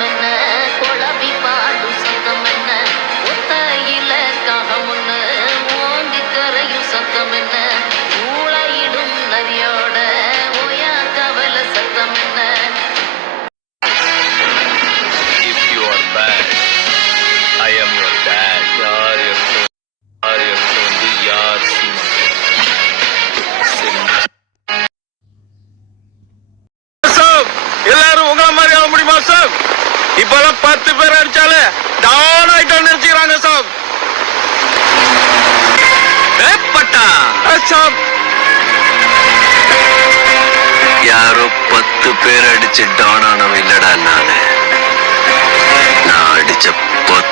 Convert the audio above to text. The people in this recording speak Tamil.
சத்தம் என்ன, குழவி பாடும் சத்தம் என்ன, ஒத்தையில காகமுன்னு ஓங்கி கரையும் சத்தம் என்ன, ஊளையிடும் நரியோட ஓயா கவல சத்தம் என்ன. If you are bad, I am your dad. யார் வந்து யார் எல்லாரும் உங்களை மாதிரி ஆக முடியுமா சார்? இப்பெல்லாம் 10 பேர் அடிச்சாலே டவுன் ஆயிட்டு நினைச்சுக்கிறாங்க சார். யாரோ 10 பேர் அடிச்சு டவுன் ஆனவன் இல்லடா நானு. நான் அடிச்ச 10